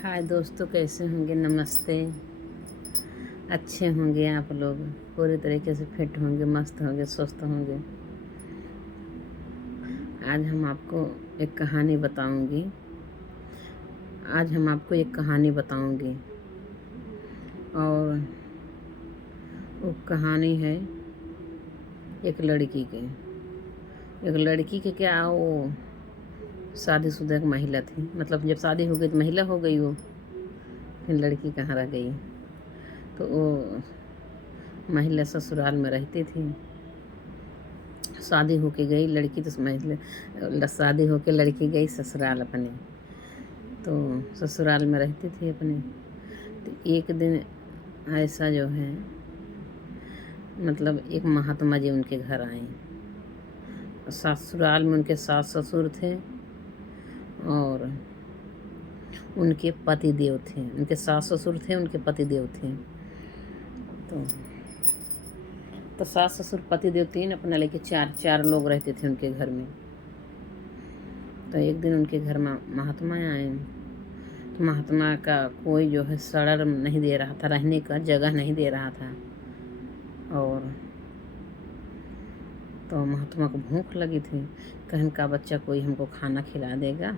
हाय दोस्तों, कैसे होंगे? नमस्ते। अच्छे होंगे आप लोग, पूरी तरीके से फिट होंगे, मस्त होंगे, स्वस्थ होंगे। आज हम आपको एक कहानी बताऊंगी। और वो कहानी है एक लड़की की। एक लड़की के क्या, वो शादीशुदा एक महिला थी। मतलब जब शादी हो गई तो महिला हो गई वो, फिर लड़की कहाँ रह गई। तो वो महिला ससुराल में रहती थी। शादी होके गई लड़की, तो महिला शादी होके लड़की गई ससुराल अपने। तो ससुराल में रहती थी अपने। तो एक दिन ऐसा जो है, मतलब एक महात्मा जी उनके घर आए। ससुराल में उनके सास ससुर थे और उनके पति देव थे। उनके सास ससुर थे, उनके पति देव थे। तो सास ससुर पति देव तीन, अपना लेके चार लोग रहते थे उनके घर में। तो एक दिन उनके घर में महात्मा आए। तो महात्मा का कोई जो है सड़र नहीं दे रहा था, रहने का जगह नहीं दे रहा था। और तो महात्मा को भूख लगी थी। कहन का बच्चा कोई हमको खाना खिला देगा।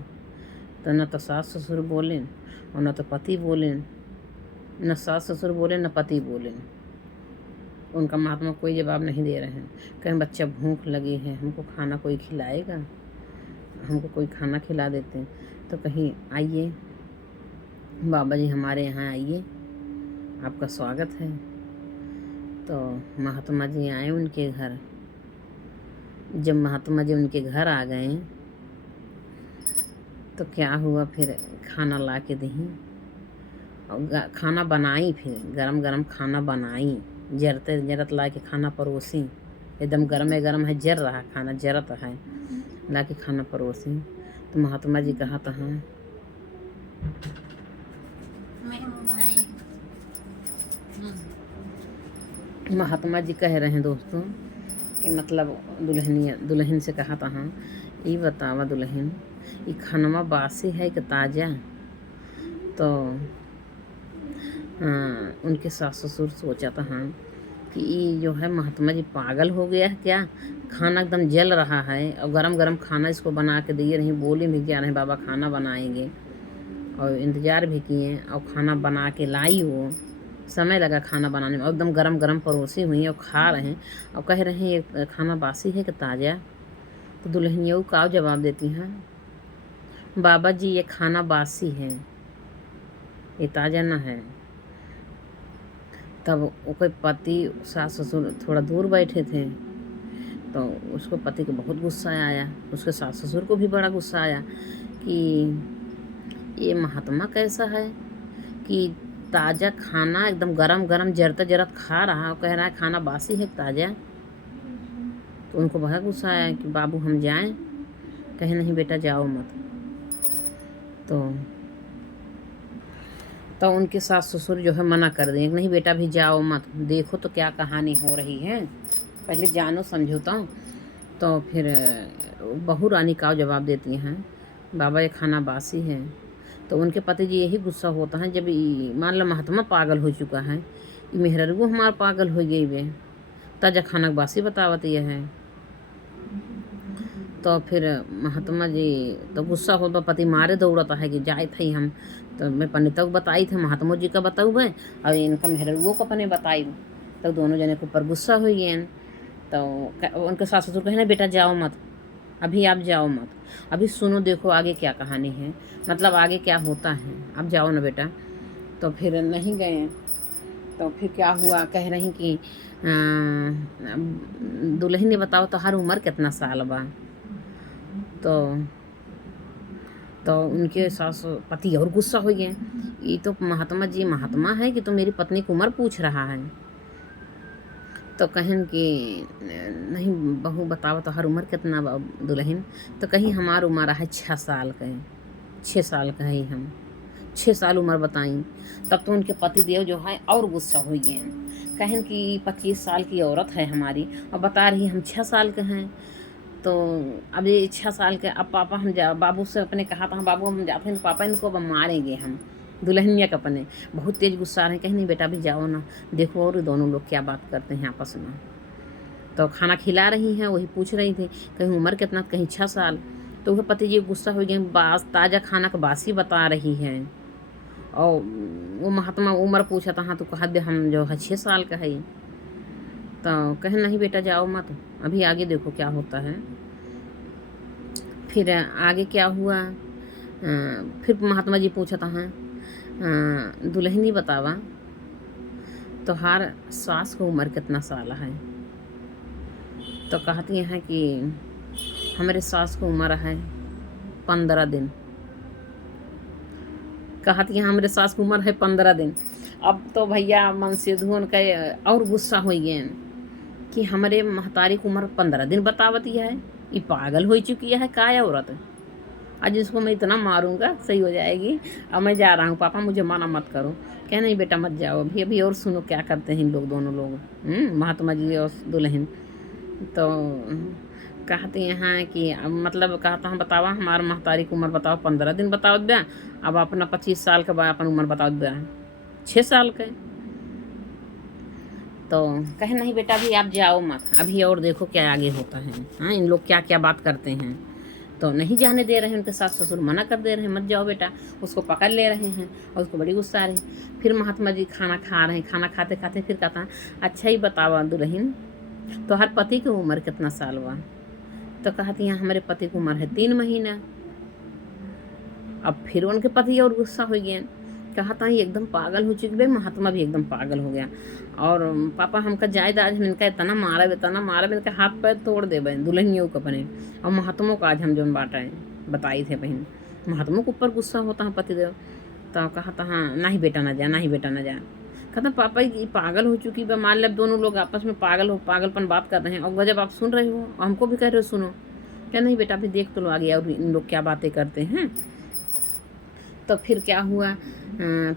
तो न तो सास ससुर बोले और न तो पति बोले, न सास ससुर बोले न पति बोले। उनका महात्मा कोई जवाब नहीं दे रहे हैं। कहें बच्चा भूख लगी है, हमको खाना कोई खिलाएगा, हमको कोई खाना खिला देते हैं। तो कहीं आइए बाबा जी, हमारे यहाँ आइए, आपका स्वागत है। तो महात्मा जी आए उनके घर। जब महात्मा जी उनके घर आ गए तो क्या हुआ, फिर खाना ला के दी और खाना बनाई। फिर गरम गरम खाना बनाई, जरते जरत ला के खाना परोसी। एकदम गरमे गरम है, जर रहा खाना, जरत है, ला के खाना परोसी। तो महात्मा जी कहा था, हाँ महात्मा जी कह रहे हैं दोस्तों कि मतलब दुल्हन से कहा था, हाँ ये बतावा दुल्हन, ये खानवा बासी है कि ताज़ा। तो उनके सास ससुर सोचा था, हाँ कि ये जो है महात्मा जी पागल हो गया है क्या, खाना एकदम जल रहा है और गरम गरम खाना इसको बना के दिए रही। बोले भी क्या रहे बाबा खाना बनाएंगे, और इंतज़ार भी किए और खाना बना के लाई। वो समय लगा खाना बनाने में, और एकदम गरम गरम परोसी हुई और खा रहे हैं और कह रहे हैं ये खाना बासी है कि ताज़ा। तो दुल्हन ये का जवाब देती हैं, बाबा जी ये खाना बासी है, ये ताज़ा ना है। तब उसके पति सास ससुर थोड़ा दूर बैठे थे। तो उसको पति को बहुत गुस्सा आया, उसके सास ससुर को भी बड़ा गुस्सा आया कि ये महात्मा कैसा है कि ताज़ा खाना एकदम गरम गरम जरता जरत खा रहा और कह रहा है खाना बासी है ताज़ा। तो उनको बहुत गुस्सा आया कि बाबू हम जाएं। कहे नहीं बेटा जाओ मत। तो उनके सास ससुर जो है मना कर दें, नहीं बेटा भी जाओ मत, देखो तो क्या कहानी हो रही है, पहले जानो समझौता। तो फिर बहू रानी का जवाब देती हैं, बाबा ये खाना बासी है। तो उनके पति जी यही गुस्सा होता है, जब मान लो महात्मा पागल हो चुका है, मेहररू हमारा पागल हो गई वे, ताजा खाना बासी बतावत यह है। तो फिर महात्मा जी तो गुस्सा हो, पति मारे दौड़ता है कि जाए थे हम। तो मैं पंडितों को बताई थे, महात्मा जी का बताऊ है और इनका मेहरुओं को अपने बताई। तो दोनों जने के ऊपर गुस्सा हो गए। तो उनके सास ससुर कहे ना बेटा जाओ मत, अभी आप जाओ मत, अभी सुनो देखो आगे क्या कहानी है, मतलब आगे क्या होता है, आप जाओ ना बेटा। तो फिर नहीं गए। तो फिर क्या हुआ, कह रही कि दुल्हन ने बताओ तो हर उम्र कितना साल बा। तो उनके सास पति और गुस्सा हो गए, ये तो महात्मा जी महात्मा है कि तो मेरी पत्नी की उम्र पूछ रहा है। तो कहन कि नहीं बहू बताओ तो हर उम्र कितना दुल्हन। तो कहीं हमारी उम्र है 6 साल का है, 6 साल का है हम, 6 साल उम्र बताई। तब तो उनके पति देव जो है और गुस्सा हो गए, कहन कि 25 साल की औरत है हमारी और बता रही हम 6 साल के हैं। तो अब ये 6 साल के, अब पापा हम बाबू से अपने कहा था, बाबू हम जाते हैं तो पापा इनको अब मारेंगे हम, दुल्हनिया का अपने बहुत तेज़ गुस्सा आ रहे हैं। कहीं नहीं बेटा अभी जाओ ना, देखो और दोनों लोग क्या बात करते हैं आपस में। तो खाना खिला रही हैं, वही पूछ रही थी कहीं उम्र कितना, कहीं 6 साल। तो वह पति जी गुस्सा हो गए, ताज़ा खाना का बासी बता रही हैं। और वो महात्मा उम्र पूछा था, हाँ तो कहा दे हम जो है 6 साल का है। तो कहे नहीं बेटा जाओ मत, अभी आगे देखो क्या होता है। फिर आगे क्या हुआ, फिर महात्मा जी पूछा था, हाँ दुल्हनी बतावा तोहार सास को उम्र कितना साल है। तो कहती हैं कि हमारे सास को उम्र है 15 दिन। कहती हैं हमारे सास को उम्र है 15 दिन। अब तो भैया मन से धुन का और गुस्सा हो गए कि हमारे महतारी की उम्र 15 दिन बतावती है, ये पागल हो चुकी है का औरत। आज इसको मैं इतना मारूंगा सही हो जाएगी। अब मैं जा रहा हूँ पापा, मुझे माना मत करो। कह नहीं बेटा मत जाओ, अभी अभी और सुनो क्या करते हैं इन लोग दोनों लोग, महात्मा जी और दुल्हन। तो कहते हैं कि अब मतलब कहता हूँ बतावा हमारे महतारी की उम्र बताओ 15 दिन बताओ ब्या, अब अपना 25 साल के बाद अपन उम्र बताओ ब्या 6 साल के। तो कहे नहीं बेटा अभी आप जाओ मत, अभी और देखो क्या आगे होता है। हाँ इन लोग क्या क्या बात करते हैं। तो नहीं जाने दे रहे हैं, उनके सास ससुर मना कर दे रहे हैं मत जाओ बेटा, उसको पकड़ ले रहे हैं और उसको बड़ी गुस्सा आ रही है। फिर महात्मा जी खाना खा रहे हैं, खाना खाते खाते फिर कहता अच्छा ही बतावा दुल्हन तो हर पति की उम्र कितना साल हुआ। तो कहती हैं हमारे पति की उम्र है 3 महीना। अब फिर उनके पति और गुस्सा हो गए, कहता है एकदम पागल हो चुकी भाई। महात्मा भी एकदम पागल हो गया और पापा हमका जायदाद हम इनका इतना मारा इनका हाथ पैर तोड़ दे बहन दुल्हनियों को अपने। और महात्मों का आज हम जो बांटा बताई थे बहन, महात्मों के ऊपर गुस्सा होता है पतिदेव। तो कहता हाँ नहीं बेटा ना जा, नहीं बेटा ना जा। कहता पापा ये पागल हो चुकी है, मान लो दोनों लोग आपस में पागलपन बात कर रहे हैं और जब आप सुन रहे हो और हमको भी कह रहे हो सुनो। क्या नहीं बेटा अभी देख तो लो आगे और इन लोग क्या बातें करते हैं। तो फिर क्या हुआ,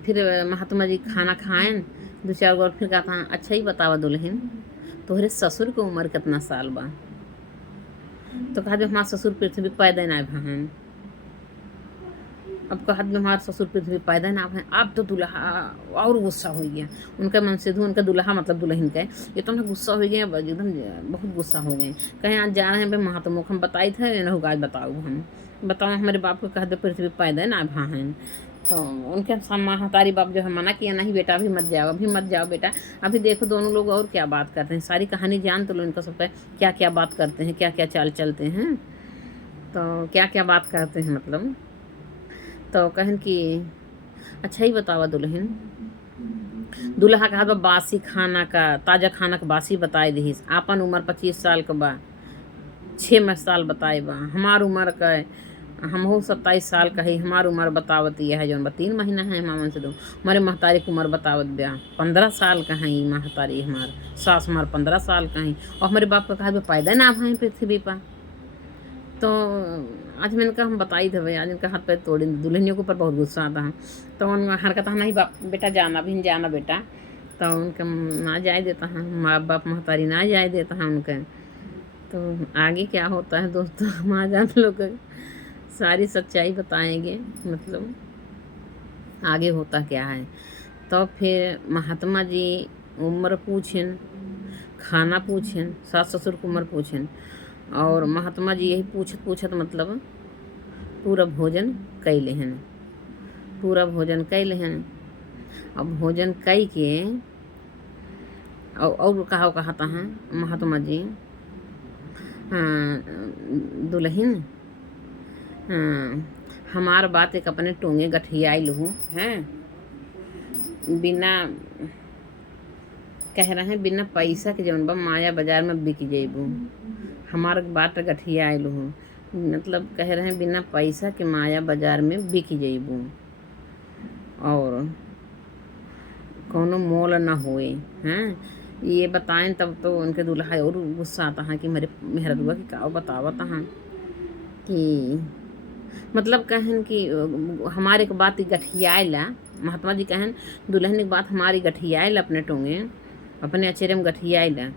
फिर महात्मा जी खाना खाएं 2-4 बार। फिर कहता अच्छा ही बतावा दुल्हन तोहरे ससुर की उम्र कितना साल बा। तो कहा जो हमारे ससुर पृथ्वी पैदा ना भान। अब कहा जो हमारे ससुर पृथ्वी पैदा ना भान। अब तो दुल्हा और गुस्सा हो गया, उनका मन से उनका दुल्हा मतलब दुल्हन का ये तो गुस्सा हो गया एकदम, बहुत गुस्सा हो गए। कहीं आज जा रहे हैं भाई महात्मा को हम बताए थे ना, आज बताओ हम बताओ हमारे बाप को कह दो पृथ्वी पैदा ना भान। तो उनके महतारी बाप जो है मना किया नहीं बेटा अभी मत जाओ, अभी मत जाओ बेटा, अभी देखो दोनों लोग और क्या बात करते हैं, सारी कहानी जान तो लो इनका सबका क्या क्या बात करते हैं, क्या क्या चाल चलते हैं। तो क्या क्या बात करते हैं मतलब। तो कहन कि अच्छा ही बतावा दुल्हन दूल्हा कहा बासी खाना का ताज़ा खाना का बासी बताए दीस। आपन उम्र 25 साल के बा, 6 साल बताए बा। हमार उम्र का हमहू 27 साल का है, हमार उम्र बतावती है जौन 3 महीना है मामन से दो। हमारे महतारी की उम्र बतावत ब्या 15 साल का है। महतारी हमार सास हमार 15 साल का है और हमारे बाप का कहा पैदा ना भाई पृथ्वी पर। तो आज मैंने कहा हम बताई थे भाई, आज इनका हाथ पैर तोड़ी। दुल्हनियों के ऊपर बहुत गुस्सा आता है। तो उनका हरकत नहीं बाप बेटा जाना भी जाना बेटा। तो उनका ना जाए देता है, माँ बाप महतारी ना जाए देता है उनके। तो आगे क्या होता है दोस्तों हम आज आप लोग सारी सच्चाई बताएंगे, मतलब आगे होता क्या है। तो फिर महात्मा जी उम्र पूछें, खाना पूछें, सास ससुर की उम्र पूछें और महात्मा जी यही पूछत मतलब पूरा भोजन कैले हैं, पूरा भोजन कैले हैं। अब भोजन कई के और कहता है महात्मा जी दुल्हन हमार बात एक अपने टोंगे गठियाई लहू हैं, बिना कह रहे हैं बिना पैसा के जौन बा माया बाजार में बिक जेबू। हमार बात गठियाई लहू मतलब कह रहे हैं बिना पैसा के माया बाजार में बिक जेबू और कोनो मोल ना होए हैं। ये बताएं तब तो उनके दूल्हा और गुस्सा आता है कि मेरा दुआ की का बतावत हैं कि मतलब कहन कि हमारे एक बात गठियाला। महात्मा जी कहन दुल्हन एक बात हमारी गठियाला अपने टोंगे अपने अचेरे में गठियाला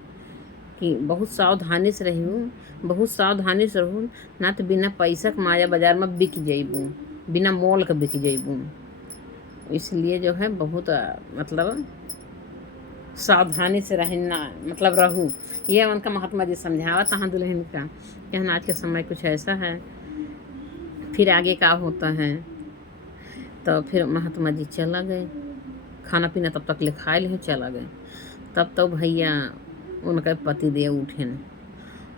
कि बहुत सावधानी से रहूँ, बहुत सावधानी से रहूँ ना तो बिना पैसा के माया बाजार में बिक जेबू, बिना मोल के बिक जेबू। इसलिए जो है बहुत मतलब सावधानी से रहना मतलब रहूँ। ये उनका महात्मा जी समझावत हाँ दुल्हन का कि आज के समय कुछ ऐसा है, फिर आगे का होता है। तो फिर महात्मा जी चला गए, खाना पीना तब तक ले खाए ले चला गए। तब तो भैया उनका पति देव उठे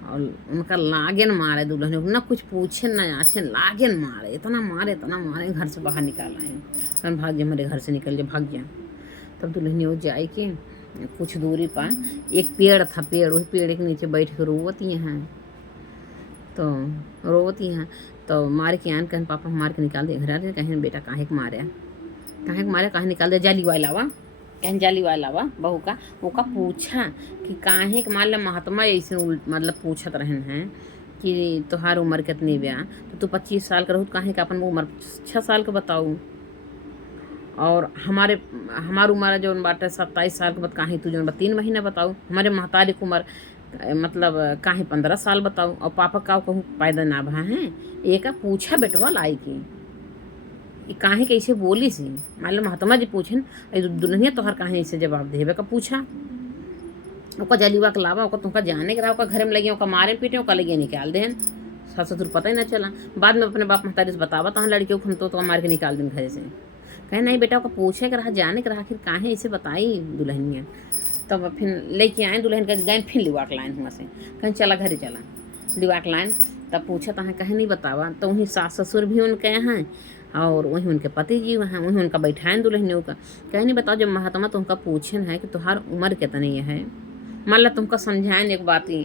और उनका लागेन मारे दुल्हन को, ना कुछ पूछे ना आछे, लागेन मारे, इतना मारे घर से बाहर निकाल आए। भाग जा, मेरे घर से निकल जा, भाग जा। तब दुल्हन वो जाए के कुछ दूरी पर एक पेड़ था, वही पेड़ के नीचे बैठ के रोवती हैं। तो रोवती हैं तो मार के आन कहन पापा मार के निकाल दे घर। कहें बेटा काहे के मारे काहे निकाल दे, जाली वाला वा कहन जाली वाला वा बहू का ओका पूछा कि काहे के मान महात्मा ऐसे मतलब पूछत रहन हैं कि तोहार उम्र कितनी ब्या, तो तू 25 साल का रहू, काहे का अपन उम्र 6 साल का बताऊ, और हमार उम्र जो बाटे 27 साल के बाद काहे तू जो 3 महीना बताऊ, हमारे महतारी की उम्र मतलब काहे 15 साल बताऊ, और पापा का कहूँ पैदा ना भा हैं। एक पूछा बेटवा लाई की काहे कैसे बोली सी, मान लो महात्मा जी पूछन दुल्हनिया तोहर काहे ऐसे जवाब देवे का पूछा। ओका जलीवा के लावा, ओका तुमका जाने के रहा, ओका घर में लगे, ओका मारे पीटे, ओका लगे निकाल देन। सास ससुर पता ही ना चला, बाद में अपने बाप महतारी से बतावा तहाँ लड़कियों को हम तो मार के निकाल दें घर से। कहे नहीं बेटा, ओका पूछे के रहा, जाने के रहा, आखिर काहे ऐसे बताई दुल्हनिया। तब फिर लेके आए दुल्हन का, गए फिर लिवा के लाइन हुआ से, कहीं चला घरे चला लिवा के लाइन। तब पूछा तहाँ कहे नहीं बतावा, तो वहीं सास ससुर भी उनके हैं और वहीं उनके पति जी हैं, वहीं उनका बैठाएं दुल्हनियों का। कहे नहीं बताओ, जब महात्मा तुमका पूछन है कि तुम्हार उम्र कितनी है, मान ला तुमका समझाएं एक बात ही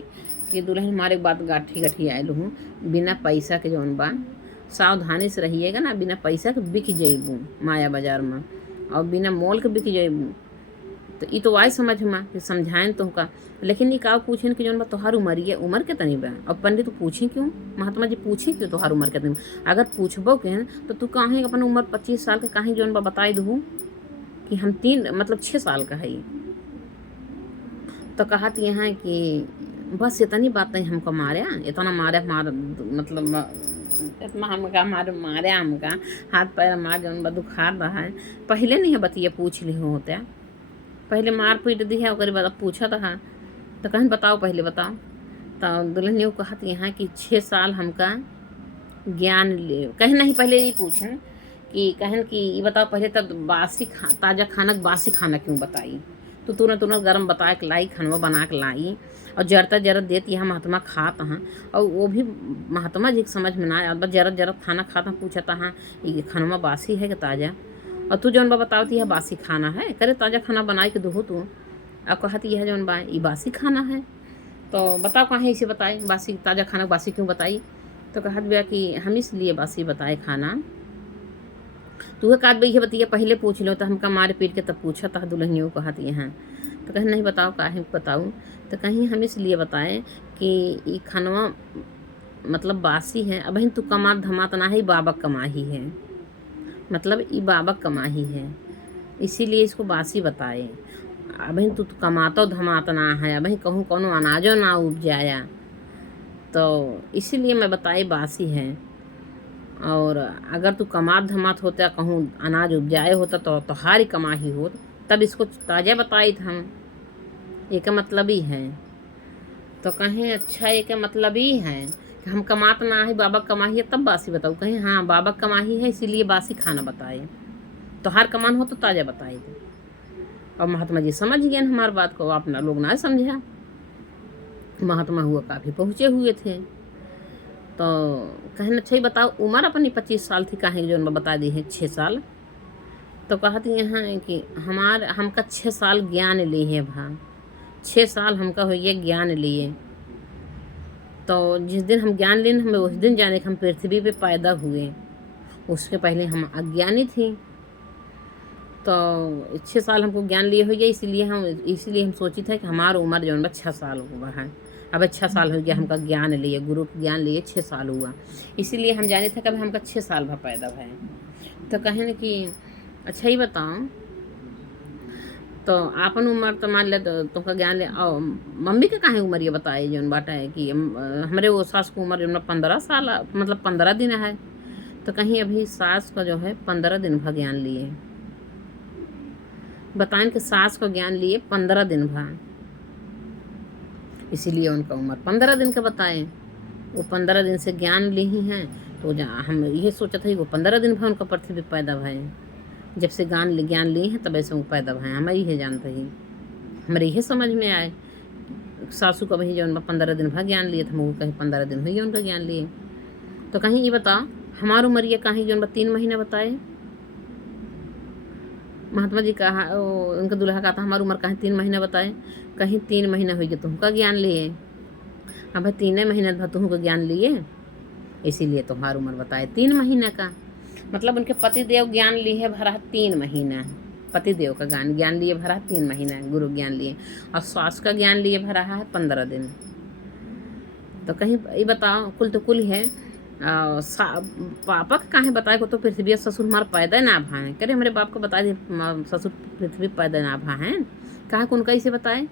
कि दुल्हन हमारे एक बात गाठी आयल हूँ, बिना पैसा के जौन बा सावधानी से रहिएगा ना, बिना पैसा के बिक जइबू माया बाजार में, और बिना मोल के बिक जइबू। तो ये तो वाई समझ में कि समझाएं तुमका, लेकिन ये का पूछें कि जौन बा तोहार उम्र कितनी बा। और पंडित पूछें क्यों, महात्मा जी पूछें क्यों तोहार उम्र कितनी, अगर पूछबो के तो तू काहे अपन उम्र 25 साल के काहे जौन बा बताई दू कि हम 6 साल का है। तो कहत यहाँ कि बस इतनी बात नहीं हमको मारे, इतना मारे हमारा मतलब इतना हमका मारे हमका हाथ पैर मार जौन बा दुखा रहा है। पहले नहीं बतिया पूछ ली होता, पहले मार पीट दी है, ओकर बाद पूछा था तो कहीं बताओ पहले बताओ। तो दुल्हन ने कहत यहाँ कि 6 साल हमका ज्ञान ले, कहीं नहीं पहले ये पूछें कि कहन कि ये बताओ पहले तब ताज़ा खाना बासी खाना क्यों बताई, तो तुरंत गर्म बता के लाई, खाना बना के लाई और जरत देती है महात्मा खात हाँ। और वो भी महात्मा जी के समझ में ना आया, बस जरत खाना खाता पूछता हाँ ये खाना बासी है कि ताज़ा, और तू जौन बा बतावती है बासी खाना है, करे ताज़ा खाना बनाई के दो तू, अब कहती है जौन बा ये बासी खाना है, तो बताओ कहाँ इसे बताए बासी ताज़ा खाना बासी क्यों बताई। तो कहत भैया कि हम इसलिए बासी बताए खाना, तू काट भैया बतिया पहले पूछ लो, तो हमका मार पीट के तब पूछा था दुल्हनियों कहत यहाँ। तो कहीं नहीं बताओ काहे बताऊँ, तो कहीं हम इसलिए बताएं कि ये खानवा मतलब बासी है, अब तू कमात धमात ना है, बाबा कमाही है, मतलब ये बाबा कमाही है, इसीलिए इसको बासी बताए। अब तू कमातो धमात ना है, अब कहूँ कौनो अनाजो ना उपजाया, तो इसीलिए मैं बताई बासी है। और अगर तू कमात धमात होता कहूँ अनाज उपजाए होता तो तोहारी कमाही हो, तब इसको ताज़ा बताई था हम, एक मतलब ही है। तो कहें अच्छा एक मतलब ही है कि हम कमात ना है, बाबा कमाही है तब बासी बताऊँ, कहें हाँ बाबा कमाही है इसीलिए बासी खाना बताए, तो हर कमान हो तो ताज़ा बताए थे। और महात्मा जी समझ गए हमारी बात को, अपना लोग ना समझा, महात्मा हुआ काफ़ी पहुँचे हुए थे। तो कहना अच्छा ही बताओ उम्र अपनी 25 साल थी, काहे जो बता दी है 6 साल। तो कहती यहाँ कि हमका 6 साल ज्ञान लिए है भा, 6 साल हमका हुई ज्ञान लिए। तो जिस दिन हम ज्ञान लें हमें उस दिन जाने कि हम पृथ्वी पे पैदा हुए, उसके पहले हम अज्ञानी थी। तो 6 साल हमको ज्ञान लिए हुई है, इसीलिए हम सोची थे कि हमारा उम्र जो 6 साल हुआ है। अब 6 साल हो गया हमका ज्ञान लिए, गुरु के ज्ञान लिए 6 साल हुआ, इसीलिए हम जाने थे कभी हमका 6 साल भा पैदा है। तो कहें कि अच्छा ही बताओ, तो आपन उम्र तो मान ले तो तुमका ज्ञान ले, और मम्मी के काहे उम्र ये बताए जौन बाटा है कि हमारे वो सास को उम्र जो 15 साल मतलब 15 दिन है। तो कहीं अभी सास का जो है 15 दिन भा ज्ञान लिए, बताएं कि सास का ज्ञान लिए 15 दिन भर, इसीलिए उनका उम्र 15 दिन का बताए। वो 15 दिन से ज्ञान ली ही हैं, तो हम ये सोचा था कि वो 15 दिन भर उनका पृथ्वी पे पैदा भय, जब से ज्ञान लिए हैं तब ऐसे वो पैदा भय। हमारी ये जानते ही, हमारे ये समझ में आए सासू का वही जो 15 दिन भर ज्ञान लिए थे, वो कहीं 15 दिन हुई उनका ज्ञान लिए। तो कहीं ये बताओ हमारी उम्र ये कहीं जो 3 महीने बताए। महात्मा जी कहा, उनका दूल्हा कहा था हमारी उम्र कहीं 3 महीने बताए, कहीं 3 महीने हुई कि तुमका ज्ञान लिए। अब भाई 3 महीने भर तुमको ज्ञान लिए, इसीलिए तुम्हारी उम्र बताए 3 महीने का। मतलब उनके पतिदेव ज्ञान लिए भरा 3 महीना, पतिदेव का ज्ञान लिए भरा 3 महीना गुरु ज्ञान लिए, और सास का ज्ञान लिए भरा है 15 दिन। तो कहीं ये बताओ कुल तो कुल है पापा का कहाँ बताए को तो पृथ्वी ससुर हमारा पैदा ना भा है। करे हमारे बाप को बता दिए ससुर पृथ्वी पैदा ना भा है, कहाँ को उनका इसे बताए।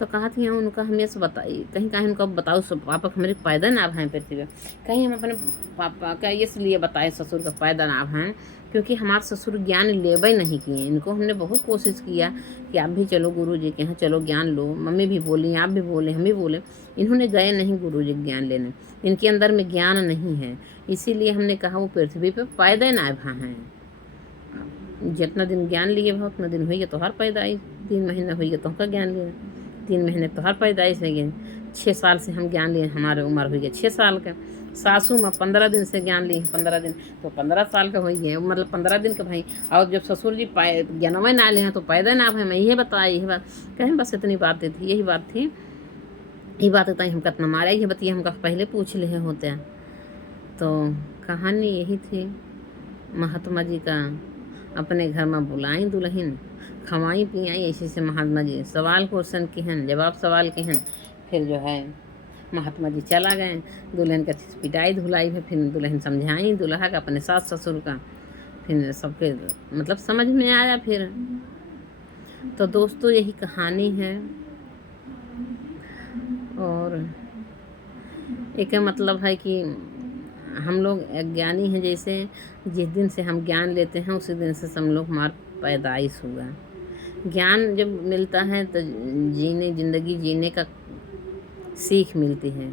तो कहा थी हाँ उनका हमें से बताई, कहीं कहीं उनका बताओ पापा का हमारे पैदा ना भाई पृथ्वी पे, कहीं हम अपने पापा का इसलिए बताए ससुर का पैदा ना भाई क्योंकि हमारे ससुर ज्ञान लेवे नहीं किए। इनको हमने बहुत कोशिश किया कि आप भी चलो गुरु जी के यहाँ, चलो ज्ञान लो। मम्मी भी बोली, आप भी बोले, हम भी बोले, इन्होंने गए नहीं गुरु जी ज्ञान लेने, इनके अंदर में ज्ञान नहीं है। इसीलिए हमने कहा वो पृथ्वी पर पैदा ना भा हैं। जितना दिन ज्ञान लिए भाव उतना दिन हुई तो हर पैदाइश, 3 महीने हुई तो का ज्ञान लिए, 3 महीने तो हर पैदाइश है गए। 6 साल से हम ज्ञान लिए, हमारे उम्र हुई है 6 साल का। सासू माँ 15 दिन से ज्ञान ली, 15 दिन तो 15 साल का हुई है, मतलब 15 दिन का भाई। और जब ससुर जी ज्ञानवे ना ले हैं तो पैदा ना भाई। मैं यही बताया, यही बात कहें, बस इतनी बातें थी, यही बात थी। यही बात होता है हम कितना मारा, ये बताइए हमका पहले पूछ ले होते हैं। तो कहानी यही थी महात्मा जी का, अपने घर में बुलाई दुल्हन, खवाई पियाई, ऐसे से महात्मा जी सवाल क्वेश्चन की हैं, जवाब सवाल के हैं। फिर जो है महात्मा जी चला गए, दुल्हन का पिटाई धुलाई है, फिर दुल्हन समझाई दूल्हा का अपने सास ससुर का, फिर सबके मतलब समझ में आया फिर। तो दोस्तों यही कहानी है, और एक मतलब है कि हम लोग अज्ञानी हैं। जैसे जिस दिन से हम ज्ञान लेते हैं उसी दिन से हम लोग हमारा पैदाइश हुआ। ज्ञान जब मिलता है तो ज़िंदगी जीने का सीख मिलती है,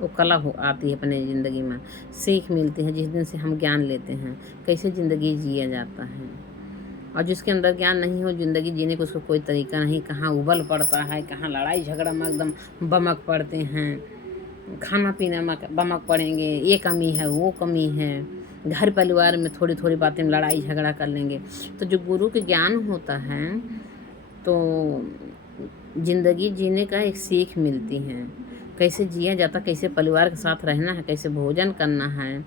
वो कला हो आती है अपने ज़िंदगी में, सीख मिलती है। जिस दिन से हम ज्ञान लेते हैं कैसे ज़िंदगी जिया जाता है, और जिसके अंदर ज्ञान नहीं हो ज़िंदगी जीने को उसको कोई तरीका नहीं, कहाँ उबल पड़ता है, कहाँ लड़ाई झगड़ा में एकदम बमक पड़ते हैं, खाना पीना में बमक पड़ेंगे, ये कमी है वो कमी है, घर परिवार में थोड़ी थोड़ी बातें में लड़ाई झगड़ा कर लेंगे। तो जो गुरु के ज्ञान होता है तो ज़िंदगी जीने का एक सीख मिलती है, कैसे जिया जाता, कैसे परिवार के साथ रहना है, कैसे भोजन करना है,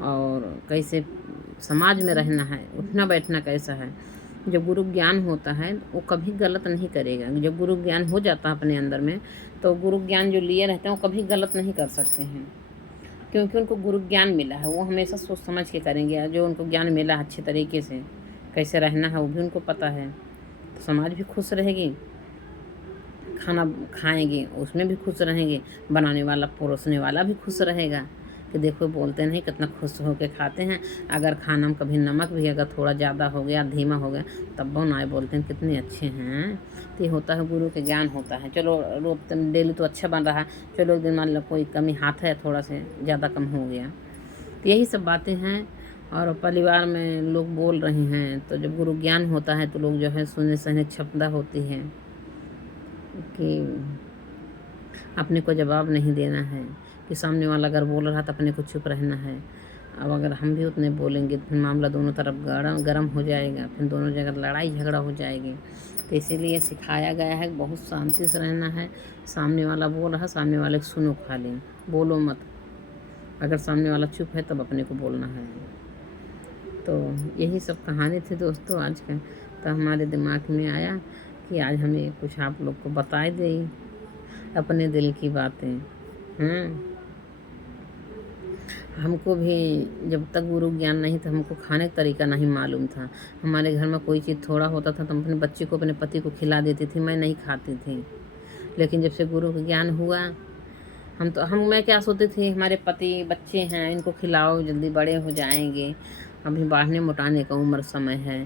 और कैसे समाज में रहना है, उठना बैठना कैसा है। जब गुरु ज्ञान होता है वो कभी गलत नहीं करेगा। जब गुरु ज्ञान हो जाता है अपने अंदर में तो गुरु ज्ञान जो लिए रहते हैं वो कभी गलत नहीं कर सकते हैं, क्योंकि उनको गुरु ज्ञान मिला है। वो हमेशा सोच समझ के करेंगे, जो उनको ज्ञान मिला है अच्छे तरीके से कैसे रहना है वो भी उनको पता है, तो समाज भी खुश रहेगी, खाना खाएंगे उसमें भी खुश रहेंगे, बनाने वाला परोसने वाला भी खुश रहेगा कि देखो बोलते नहीं कितना खुश होकर खाते हैं। अगर खाना में कभी नमक भी अगर थोड़ा ज़्यादा हो गया, धीमा हो गया, तब वो ना बोलते हैं कितने अच्छे हैं। तो ये होता है गुरु के ज्ञान होता है। चलो रोज डेली तो अच्छा बन रहा है, चलो एक दिन मान लो कोई कमी हाथ है थोड़ा से ज़्यादा कम हो गया, तो यही सब बातें हैं। और परिवार में लोग बोल रहे हैं तो जब गुरु ज्ञान होता है तो लोग जो है सुनने सहने क्षमता होती है कि अपने को जवाब नहीं देना है, कि सामने वाला अगर बोल रहा तो अपने को चुप रहना है। अब अगर हम भी उतने बोलेंगे तो फिर मामला दोनों तरफ गर्म हो जाएगा, फिर दोनों जगह लड़ाई झगड़ा हो जाएगी। तो इसीलिए सिखाया गया है बहुत शांति से रहना है। सामने वाला बोल रहा, सामने वाले को सुनो, खाली बोलो मत। अगर सामने वाला चुप है तब अपने को बोलना है। तो यही सब कहानी थी दोस्तों आज का। तो हमारे दिमाग में आया कि आज हमें कुछ आप लोग को बता दें अपने दिल की बातें। हमको भी जब तक गुरु ज्ञान नहीं था हमको खाने का तरीका नहीं मालूम था। हमारे घर में कोई चीज़ थोड़ा होता था तो हम अपने बच्चे को अपने पति को खिला देती थी, मैं नहीं खाती थी। लेकिन जब से गुरु का ज्ञान हुआ मैं क्या सोचती थी हमारे पति बच्चे हैं इनको खिलाओ जल्दी बड़े हो जाएंगे, अभी बढ़ने मोटाने का उम्र समय है,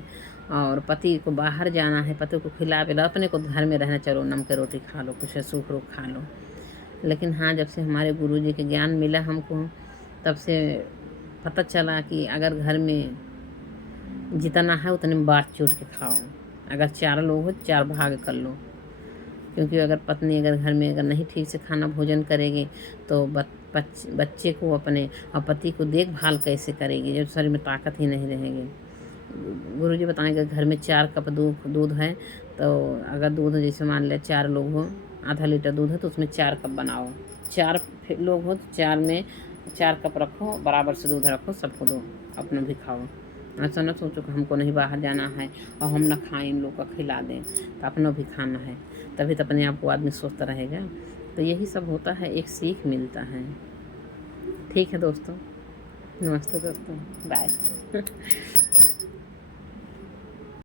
और पति को बाहर जाना है, पति को खिला पिला, अपने को घर में रहना, चलो नमक रोटी खा लो, कुछ सूख रोक खा लो। लेकिन हाँ, जब से हमारे गुरुजी के ज्ञान मिला हमको, तब से पता चला कि अगर घर में जितना है उतने में बाँट चूट के खाओ। अगर 4 लोग हो 4 भाग कर लो, क्योंकि अगर पत्नी अगर घर में अगर नहीं ठीक से खाना भोजन करेगी तो बच्चे को अपने और पति को देखभाल कैसे करेगी जब शरीर में ताकत ही नहीं रहेगी। गुरुजी बताएंगे घर में 4 कप दूध है, तो अगर दूध जैसे मान ले 4 लोग हो, आधा लीटर दूध है तो उसमें 4 कप बनाओ। 4 लोग हो तो 4 में 4 कप रखो, बराबर से दूध रखो, सबको दो, अपना भी खाओ। ऐसा ना सोचो कि हमको नहीं बाहर जाना है और हम ना खाएं, इन लोग का खिला दें, तो अपना भी खाना है, तभी तो अपने आप को आदमी स्वस्थ रहेगा। तो यही सब होता है, एक सीख मिलता है। ठीक है दोस्तों, नमस्ते दोस्तों, बाय।